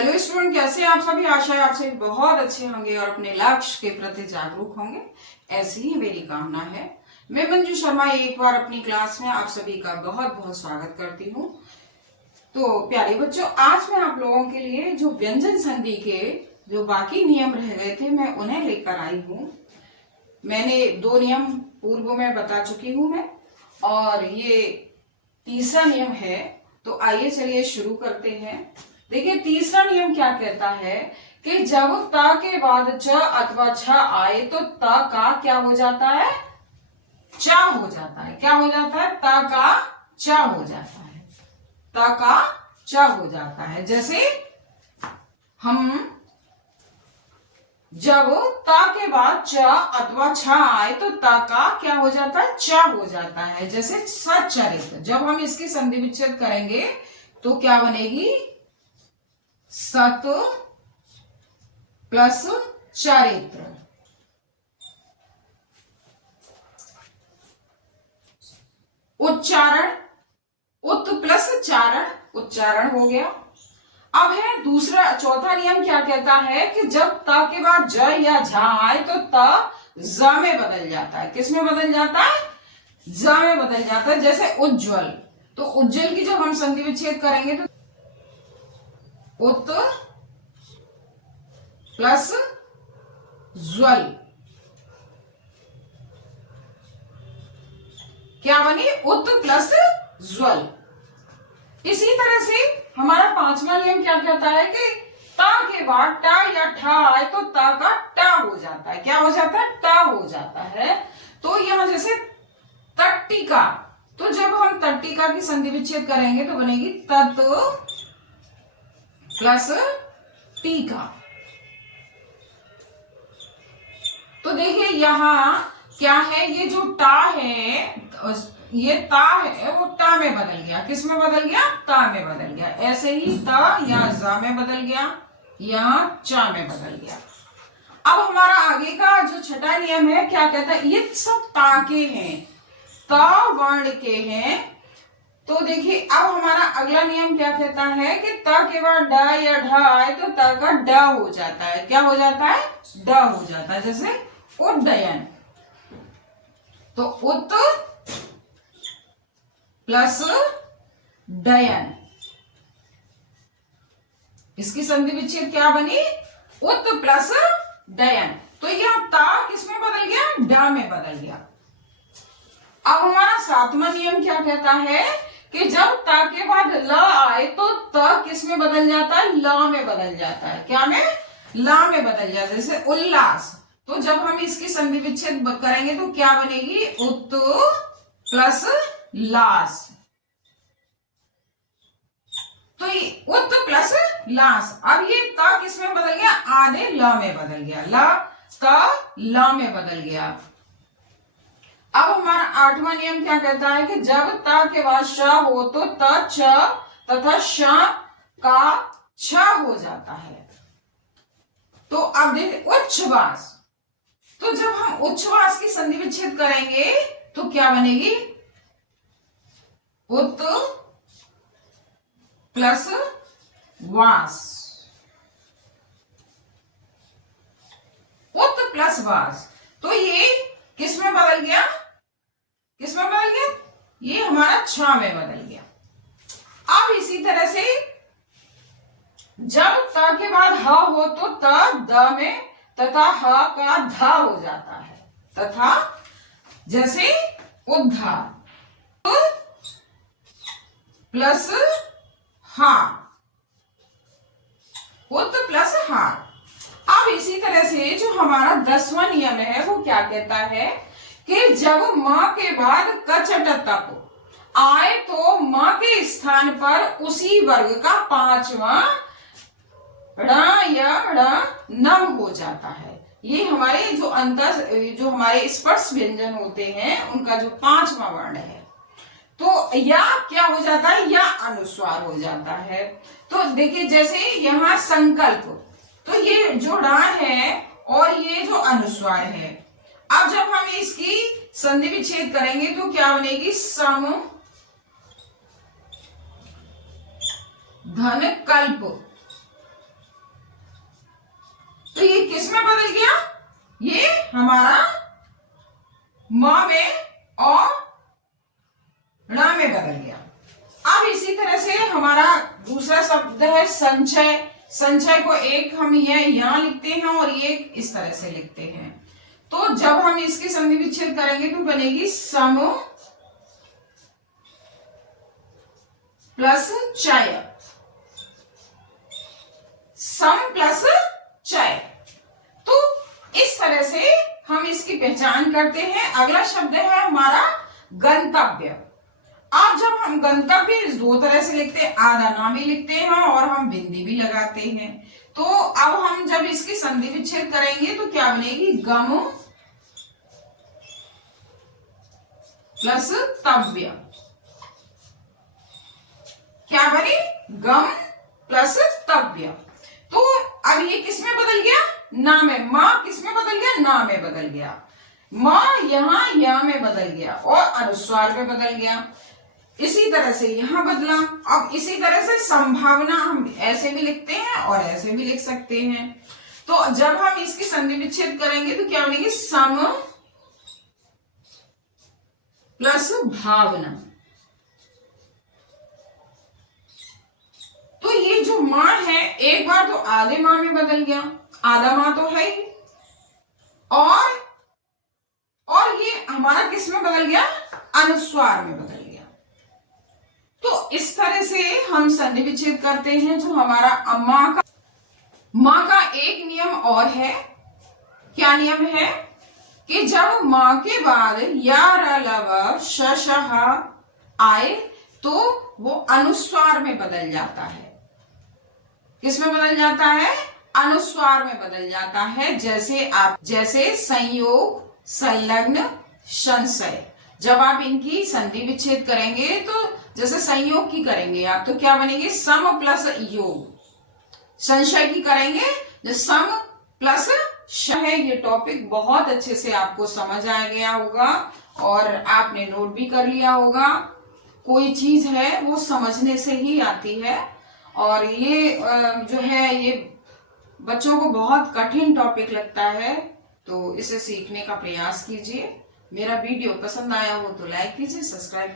Hello student, कैसे हैं आप सभी। आशा है आप सभी बहुत अच्छे होंगे और अपने लक्ष्य के प्रति जागरूक होंगे, ऐसी ही मेरी कामना है। मैं मंजू शर्मा एक बार अपनी क्लास में आप सभी का बहुत बहुत स्वागत करती हूँ। तो प्यारे बच्चों, आज मैं आप लोगों के लिए जो व्यंजन संधि के जो बाकी नियम रह गए थे, मैं उन्हें लेकर आई हूँ। मैंने 2 नियम पूर्व में बता चुकी हूँ मैं, और ये तीसरा नियम है। तो आइए चलिए शुरू करते हैं। देखिए, तीसरा नियम क्या कहता है कि जब त के बाद च अथवा छ आए तो त का क्या हो जाता है, च हो जाता है। क्या हो जाता है, त का च हो जाता है। त का च हो जाता है। जैसे हम जब त के बाद च अथवा छ आए तो त का क्या हो जाता है, च हो जाता है। जैसे सच्चरित्र, जब हम इसकी संधि विच्छेद करेंगे तो क्या बनेगी, सत प्लस चरित्र। उच्चारण, उत प्लस चारण, उच्चारण हो गया। अब है दूसरा, चौथा नियम क्या कहता है कि जब त के बाद ज या झा आए तो त ज में बदल जाता है। किस में बदल जाता है, ज में बदल जाता है। जैसे उज्ज्वल, तो उज्ज्वल की जब हम संधि विच्छेद करेंगे तो उत प्लस ज्वल क्या बनी, उत प्लस ज्वल। इसी तरह से हमारा पांचवा नियम क्या कहता है कि ता के बाद टा या ठा आए तो ता का टा हो जाता है। क्या हो जाता है, टा हो जाता है। तो यहां जैसे तट्टिका, तो जब हम तट्टिका की संधि विच्छेद करेंगे तो बनेगी तत् प्लस टीका। तो देखिए यहां क्या है, ये जो टा है, ये ता है, वो टा में बदल गया। किस में बदल गया, ता में बदल गया। ऐसे ही ता या जा में बदल गया या चा में बदल गया। अब हमारा आगे का जो छठा नियम है क्या कहता है, ये सब ता के हैं, ता वर्ण के हैं। तो देखिए अब हमारा अगला नियम क्या कहता है कि त के बाद ड या ढ आए तो त का ड हो जाता है। क्या हो जाता है, ड हो जाता है। जैसे उड्डयन, तो उत प्लस डयन, इसकी संधि विच्छेद क्या बनी, उत प्लस डयन। तो यह ता किसमें बदल गया, ड में बदल गया। अब हमारा सातवां नियम क्या कहता है कि जब ता के बाद ल आए तो त किस में बदल जाता है, ल में बदल जाता है। क्या में, ल में बदल जाता है। जैसे उल्लास, तो जब हम इसकी संधि विच्छेद करेंगे तो क्या बनेगी, उत प्लस लास। तो उत प्लस लास। अब ये त किस में बदल गया, आधे ल में बदल गया। ल त ल में बदल गया। अब हमारा आठवां नियम क्या कहता है कि जब त के बाद श हो तो त छ तथा श का छ हो जाता है। तो अब देखिए उच्छ्वास, तो जब हम उच्छ्वास की संधि विच्छेद करेंगे तो क्या बनेगी, उत प्लस वास, उत प्लस वास। तो ये किस में बदल गया, किस में बदल गया, ये हमारा छ में बदल गया। अब इसी तरह से जब त के बाद ह हो तो त द में तथा ह का ध हो जाता है। तथा जैसे उद्धार, प्लस हार, उत प्लस हार। अब इसी तरह से जो हमारा 10वां नियम है वो क्या कहता है कि जब म के बाद कचट तप आए तो म के स्थान पर उसी वर्ग का 5वां ण या ण नम हो जाता है। ये हमारे जो जो हमारे स्पर्श व्यंजन होते हैं उनका जो 5वां वर्ण है। तो या क्या हो जाता है, या अनुस्वार हो जाता है। तो देखिए जैसे यहाँ संकल्प, तो ये जो ण है और ये जो अनुस्वार है। अब जब हम इसकी संधि विच्छेद करेंगे तो क्या बनेगी, सम धन कल्प। किसमें बदल गया? ये हमारा म में और ण में बदल गया। अब इसी तरह से हमारा दूसरा शब्द है संचय। संचय को एक हम यहां लिखते हैं और एक इस तरह से लिखते हैं। तो जब हम इसकी संधि विच्छेद करेंगे तो बनेगी सम प्लस चय। सम प्लस चय। तो इस तरह से हम इसकी पहचान करते हैं। अगला शब्द है हमारा गंतव्य। अब जब हम गंतव्य इस दो तरह से लिखते हैं, आधा नाम भी लिखते हैं और हम बिंदी भी लगाते हैं। तो अब हम जब इसकी संधि विच्छेद करेंगे तो क्या बनेगी? गम प्लस तव्य। क्या बने? गम प्लस तव्य। तो अब ये किसमें बदल गया? ना में। मां किसमें बदल गया? ना में बदल गया। मां यहां या में बदल गया और अनुस्वार में बदल गया। इसी तरह से यहां बदला। अब इसी तरह से संभावना हम ऐसे भी लिखते हैं और ऐसे भी लिख सकते हैं। तो जब हम इसकी संधि विच्छेद करेंगे तो क्या बनेगी? सम प्लस भावना। तो ये जो मां है एक बार तो आधे मां में बदल गया, आधा मां तो है ही, और ये हमारा किस में बदल गया? अनुस्वार में बदल गया। तो इस तरह से हम संधि विच्छेद करते हैं। जो हमारा मां का एक नियम और है। क्या नियम है? कि जब मां के बाद या र लव श श ह आए तो वो अनुस्वार में बदल जाता है। किस में बदल जाता है? अनुस्वार में बदल जाता है। जैसे संयोग, संलग्न, संशय। जब आप इनकी संधि विच्छेद करेंगे तो जैसे संयोग की करेंगे आप तो क्या बनेगी? सम प्लस योग। संशय की करेंगे जो सम प्लस श है। ये टॉपिक बहुत अच्छे से आपको समझ आ गया होगा और आपने नोट भी कर लिया होगा। कोई चीज है वो समझने से ही आती है और ये जो है ये बच्चों को बहुत कठिन टॉपिक लगता है। तो इसे सीखने का प्रयास कीजिए। मेरा वीडियो पसंद आया हो तो लाइक कीजिए, सब्सक्राइब